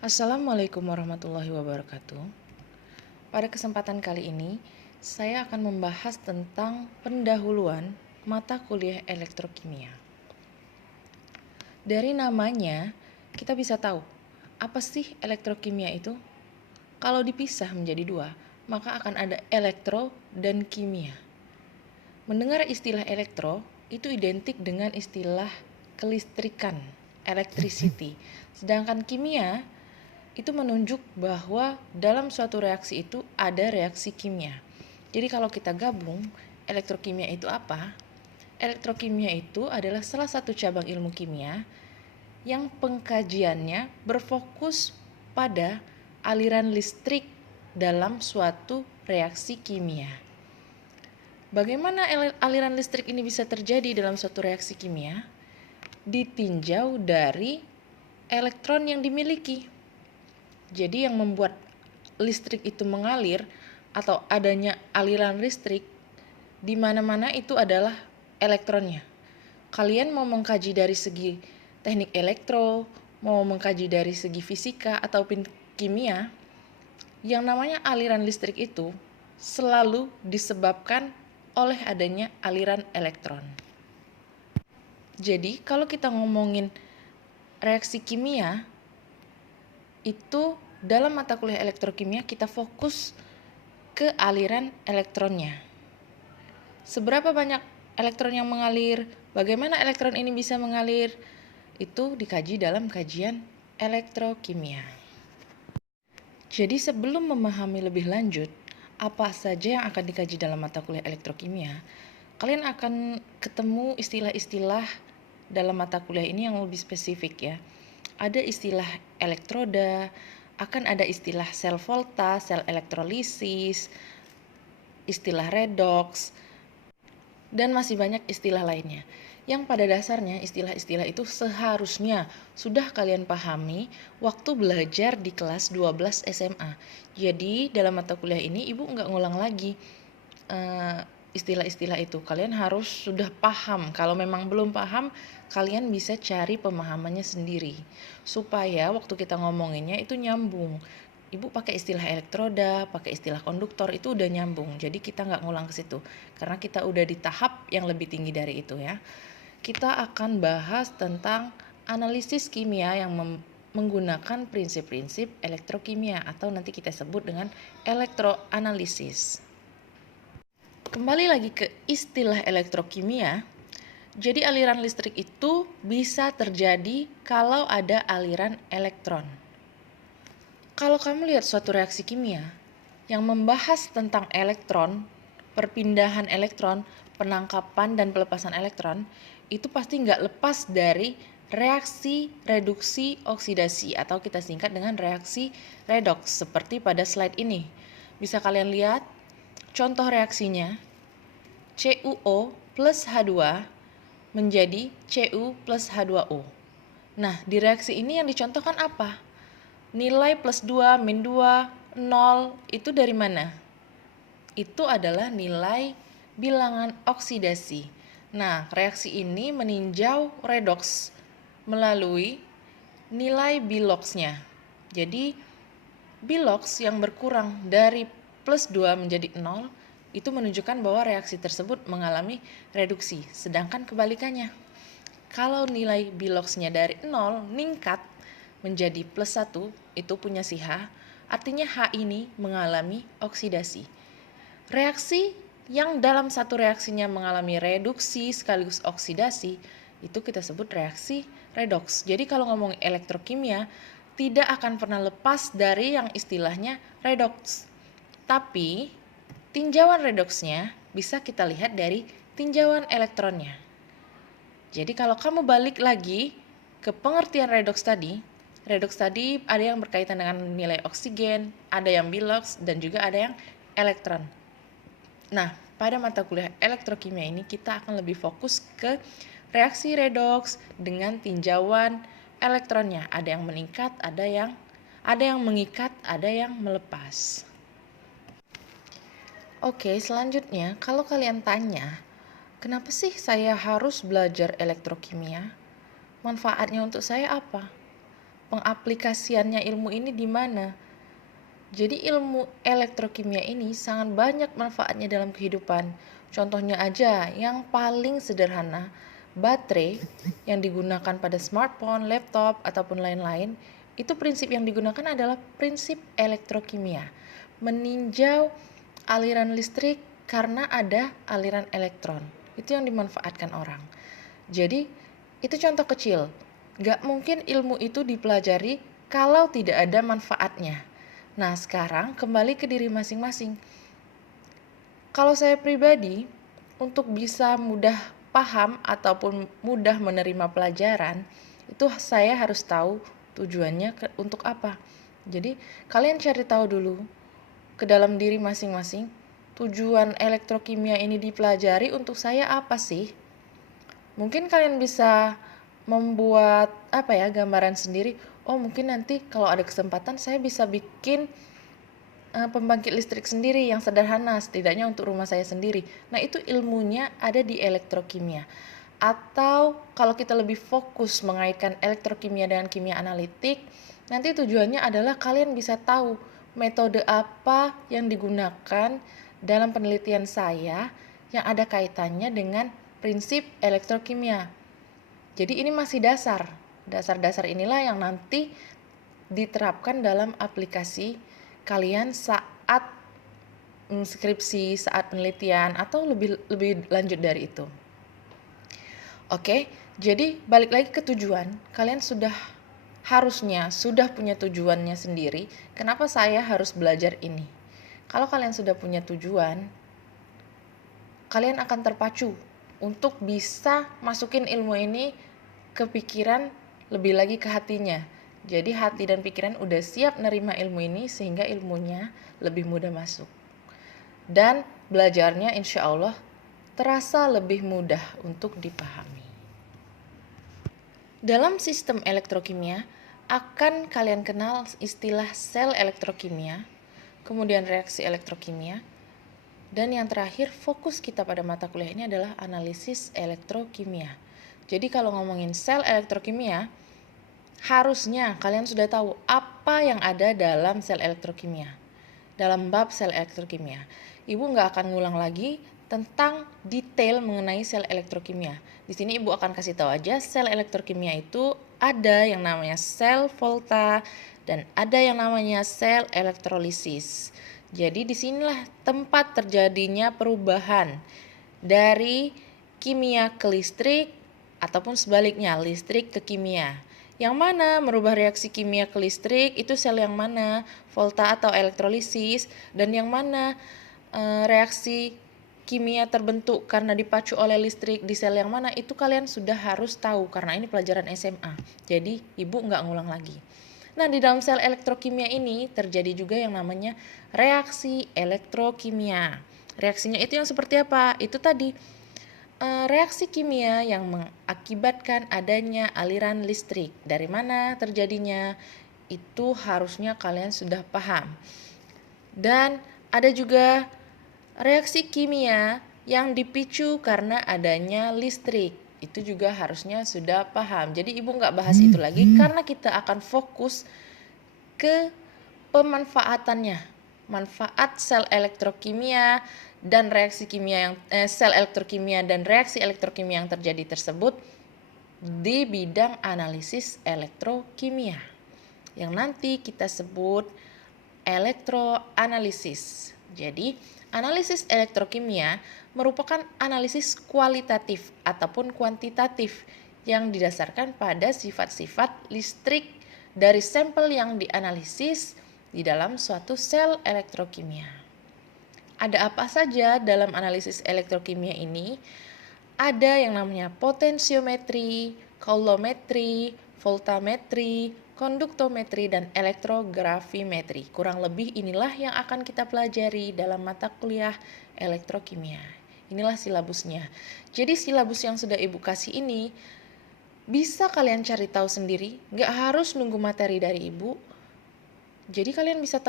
Assalamualaikum warahmatullahi wabarakatuh. Pada kesempatan kali ini, saya akan membahas tentang pendahuluan mata kuliah elektrokimia. Dari namanya, kita bisa tahu, apa sih elektrokimia itu? Kalau dipisah menjadi dua, maka akan ada elektro dan kimia. Mendengar istilah elektro, itu identik dengan istilah kelistrikan, electricity. Sedangkan kimia itu menunjuk bahwa dalam suatu reaksi itu ada reaksi kimia. Jadi kalau kita gabung, elektrokimia itu apa? Elektrokimia itu adalah salah satu cabang ilmu kimia yang pengkajiannya berfokus pada aliran listrik dalam suatu reaksi kimia. Bagaimana aliran listrik ini bisa terjadi dalam suatu reaksi kimia? Ditinjau dari elektron yang dimiliki. Jadi yang membuat listrik itu mengalir atau adanya aliran listrik di mana-mana itu adalah elektronnya. Kalian mau mengkaji dari segi teknik elektro, mau mengkaji dari segi fisika ataupun kimia, yang namanya aliran listrik itu selalu disebabkan oleh adanya aliran elektron. Jadi kalau kita ngomongin reaksi kimia, itu dalam mata kuliah elektrokimia kita fokus ke aliran elektronnya. Seberapa banyak elektron yang mengalir, bagaimana elektron ini bisa mengalir, itu dikaji dalam kajian elektrokimia. Jadi sebelum memahami lebih lanjut apa saja yang akan dikaji dalam mata kuliah elektrokimia, kalian akan ketemu istilah-istilah dalam mata kuliah ini yang lebih spesifik ya. Ada istilah elektroda, akan ada istilah sel volta, sel elektrolisis, istilah redox, dan masih banyak istilah lainnya. Yang pada dasarnya istilah-istilah itu seharusnya sudah kalian pahami waktu belajar di kelas 12 SMA. Jadi dalam mata kuliah ini ibu nggak ngulang lagi istilah-istilah itu. Kalian harus sudah paham. Kalau memang belum paham, kalian bisa cari pemahamannya sendiri. Supaya waktu kita ngomonginnya itu nyambung. Ibu pakai istilah elektroda, pakai istilah konduktor, itu udah nyambung. Jadi kita nggak ngulang ke situ. Karena kita udah di tahap yang lebih tinggi dari itu ya. Kita akan bahas tentang analisis kimia yang menggunakan prinsip-prinsip elektrokimia atau nanti kita sebut dengan elektroanalisis. Kembali lagi ke istilah elektrokimia, jadi aliran listrik itu bisa terjadi kalau ada aliran elektron. Kalau kamu lihat suatu reaksi kimia yang membahas tentang elektron, perpindahan elektron, penangkapan dan pelepasan elektron, itu pasti nggak lepas dari reaksi reduksi oksidasi atau kita singkat dengan reaksi redox seperti pada slide ini. Bisa kalian lihat contoh reaksinya, CuO plus H2 menjadi Cu plus H2O. Nah, di reaksi ini yang dicontohkan apa? Nilai plus 2, min 2, 0, itu dari mana? Itu adalah nilai bilangan oksidasi. Nah, reaksi ini meninjau redox melalui nilai biloxnya. Jadi, bilox yang berkurang dari plus 2 menjadi 0 itu menunjukkan bahwa reaksi tersebut mengalami reduksi. Sedangkan kebalikannya, kalau nilai biloxnya dari 0 meningkat menjadi plus 1, itu punya si H, artinya H ini mengalami oksidasi. Reaksi yang dalam satu reaksinya mengalami reduksi sekaligus oksidasi, itu kita sebut reaksi redox. Jadi kalau ngomong elektrokimia, tidak akan pernah lepas dari yang istilahnya redox. Tapi tinjauan redoxnya bisa kita lihat dari tinjauan elektronnya. Jadi kalau kamu balik lagi ke pengertian redox tadi ada yang berkaitan dengan nilai oksigen, ada yang bilox, dan juga ada yang elektron. Nah, pada mata kuliah elektrokimia ini kita akan lebih fokus ke reaksi redox dengan tinjauan elektronnya. Ada yang meningkat, ada yang mengikat, ada yang melepas. Oke, selanjutnya kalau kalian tanya, kenapa sih saya harus belajar elektrokimia? Manfaatnya untuk saya apa? pengaplikasiannya ilmu ini di mana. Jadi ilmu elektrokimia ini sangat banyak manfaatnya dalam kehidupan. Contohnya aja yang paling sederhana, baterai yang digunakan pada smartphone, laptop, ataupun lain-lain, itu prinsip yang digunakan adalah prinsip elektrokimia. Meninjau aliran listrik karena ada aliran elektron. Itu yang dimanfaatkan orang. Jadi itu contoh kecil. Gak mungkin ilmu itu dipelajari kalau tidak ada manfaatnya. Nah, sekarang kembali ke diri masing-masing. Kalau saya pribadi, untuk bisa mudah paham ataupun mudah menerima pelajaran, itu saya harus tahu tujuannya untuk apa. Jadi, kalian cari tahu dulu ke dalam diri masing-masing, tujuan elektrokimia ini dipelajari untuk saya apa sih? Mungkin kalian bisa membuat gambaran sendiri. Oh, mungkin nanti kalau ada kesempatan saya bisa bikin pembangkit listrik sendiri yang sederhana, setidaknya untuk rumah saya sendiri. Nah, itu ilmunya ada di elektrokimia. Atau kalau kita lebih fokus mengaitkan elektrokimia dengan kimia analitik, nanti tujuannya adalah kalian bisa tahu metode apa yang digunakan dalam penelitian saya yang ada kaitannya dengan prinsip elektrokimia. Jadi ini masih dasar. Dasar-dasar inilah yang nanti diterapkan dalam aplikasi kalian saat skripsi, saat penelitian, atau lebih lanjut dari itu. Oke, jadi balik lagi ke tujuan. Kalian harusnya sudah punya tujuannya sendiri. Kenapa saya harus belajar ini? Kalau kalian sudah punya tujuan, kalian akan terpacu untuk bisa masukin ilmu ini ke pikiran, lebih lagi ke hatinya. Jadi hati dan pikiran udah siap nerima ilmu ini sehingga ilmunya lebih mudah masuk. Dan belajarnya insya Allah terasa lebih mudah untuk dipahami. Dalam sistem elektrokimia akan kalian kenal istilah sel elektrokimia, kemudian reaksi elektrokimia, dan yang terakhir fokus kita pada mata kuliah ini adalah analisis elektrokimia. Jadi kalau ngomongin sel elektrokimia, harusnya kalian sudah tahu apa yang ada dalam sel elektrokimia. Dalam bab sel elektrokimia, Ibu nggak akan ngulang lagi tentang detail mengenai sel elektrokimia. Di sini Ibu akan kasih tahu aja sel elektrokimia itu ada yang namanya sel volta dan ada yang namanya sel elektrolisis. Jadi disinilah tempat terjadinya perubahan dari kimia ke listrik ataupun sebaliknya listrik ke kimia. Yang mana merubah reaksi kimia ke listrik itu sel yang mana, volta atau elektrolisis, dan yang mana reaksi kimia terbentuk karena dipacu oleh listrik di sel yang mana itu kalian sudah harus tahu karena ini pelajaran SMA. Jadi Ibu nggak ngulang lagi. Nah, di dalam sel elektrokimia ini terjadi juga yang namanya reaksi elektrokimia. Reaksinya itu yang seperti apa? Itu tadi reaksi kimia yang mengakibatkan adanya aliran listrik. Dari mana terjadinya? Itu harusnya kalian sudah paham. Dan ada juga reaksi kimia yang dipicu karena adanya listrik. Itu juga harusnya sudah paham. Jadi Ibu nggak bahas itu lagi karena kita akan fokus ke pemanfaatannya. Manfaat sel elektrokimia dan reaksi kimia yang sel elektrokimia dan reaksi elektrokimia yang terjadi tersebut di bidang analisis elektrokimia yang nanti kita sebut elektroanalisis. Jadi, analisis elektrokimia merupakan analisis kualitatif ataupun kuantitatif yang didasarkan pada sifat-sifat listrik dari sampel yang dianalisis di dalam suatu sel elektrokimia. Ada apa saja dalam analisis elektrokimia ini? Ada yang namanya potensiometri, coulometri, voltametri, konduktometri, dan elektrografimetri. Kurang lebih inilah yang akan kita pelajari dalam mata kuliah elektrokimia. Inilah silabusnya. Jadi silabus yang sudah Ibu kasih ini bisa kalian cari tahu sendiri, nggak harus nunggu materi dari Ibu. Jadi kalian bisa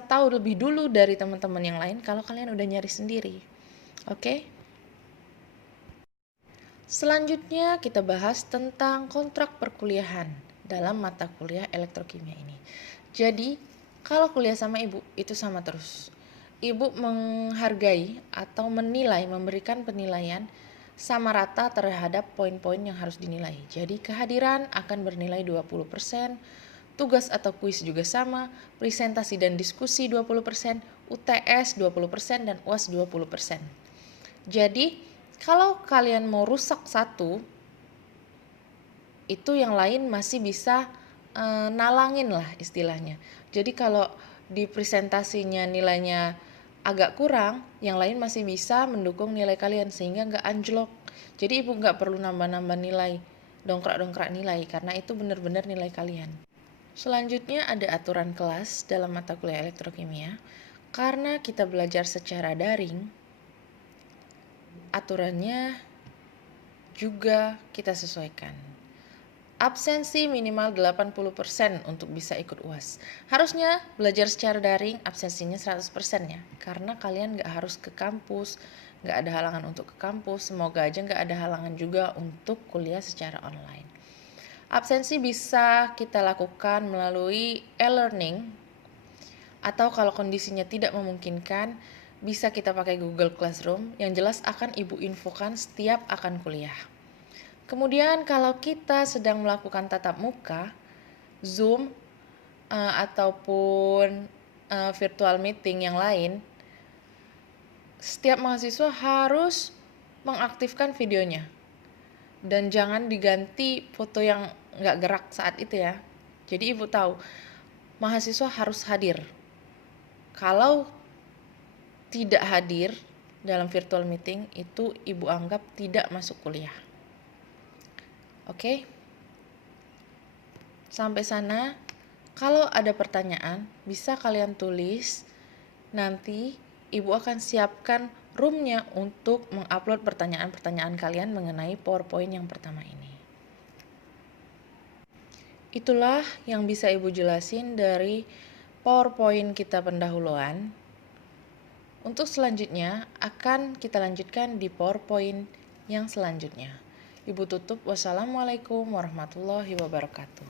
tahu lebih dulu dari teman-teman yang lain kalau kalian udah nyari sendiri. Oke? Selanjutnya kita bahas tentang kontrak perkuliahan. dalam mata kuliah elektrokimia ini. Jadi, kalau kuliah sama Ibu, itu sama terus. Ibu menghargai atau menilai, memberikan penilaian sama rata terhadap poin-poin yang harus dinilai. Jadi, kehadiran akan bernilai 20%, tugas atau kuis juga sama, presentasi dan diskusi 20%, UTS 20%, dan UAS 20%. Jadi, kalau kalian mau rusak satu, itu yang lain masih bisa nalangin lah istilahnya. Jadi kalau di presentasinya nilainya agak kurang, yang lain masih bisa mendukung nilai kalian sehingga nggak anjlok. Jadi Ibu nggak perlu nambah-nambah nilai, dongkrak-dongkrak nilai, karena itu benar-benar nilai kalian. Selanjutnya ada aturan kelas dalam mata kuliah elektrokimia. Karena kita belajar secara daring, aturannya juga kita sesuaikan. Absensi minimal 80% untuk bisa ikut UAS. Harusnya belajar secara daring, absensinya 100% ya. Karena kalian gak harus ke kampus, gak ada halangan untuk ke kampus. Semoga aja gak ada halangan juga untuk kuliah secara online. Absensi bisa kita lakukan melalui e-learning, atau kalau kondisinya tidak memungkinkan, bisa kita pakai Google Classroom, yang jelas akan Ibu infokan setiap akan kuliah. Kemudian kalau kita sedang melakukan tatap muka, Zoom ataupun virtual meeting yang lain, setiap mahasiswa harus mengaktifkan videonya. Dan jangan diganti foto yang nggak gerak saat itu ya. Jadi Ibu tahu, mahasiswa harus hadir. Kalau tidak hadir dalam virtual meeting, itu Ibu anggap tidak masuk kuliah. Oke, sampai sana. Kalau ada pertanyaan, bisa kalian tulis. Nanti Ibu akan siapkan roomnya untuk mengupload pertanyaan-pertanyaan kalian mengenai PowerPoint yang pertama ini. Itulah yang bisa Ibu jelasin dari PowerPoint kita pendahuluan. Untuk selanjutnya akan kita lanjutkan di PowerPoint yang selanjutnya. Ibu tutup. Wassalamualaikum warahmatullahi wabarakatuh.